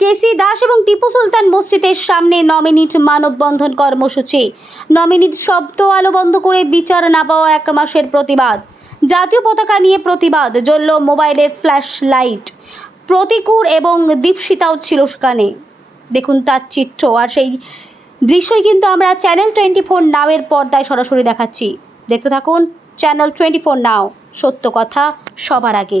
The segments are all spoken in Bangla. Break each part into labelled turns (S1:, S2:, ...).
S1: কেসি দাস এবং টিপু সুলতান মসজিদের সামনে নমিনিট মানববন্ধন কর্মসূচি। নমিনিট শব্দ আলো বন্ধ করে বিচার না পাওয়া এক মাসের প্রতিবাদ। জাতীয় পতাকা নিয়ে প্রতিবাদ, জ্বলল মোবাইলের ফ্ল্যাশ লাইট প্রতিকূর এবং দীপশিতাও ছিল সেখানে। দেখুন তার চিত্র, আর সেই দৃশ্যই কিন্তু আমরা চ্যানেল টোয়েন্টি ফোর নাওয়ের পর্দায় সরাসরি দেখাচ্ছি। দেখতে থাকুন চ্যানেল টোয়েন্টি ফোর নাও। সত্য কথা সবার আগে।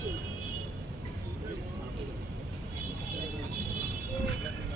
S1: Thank you.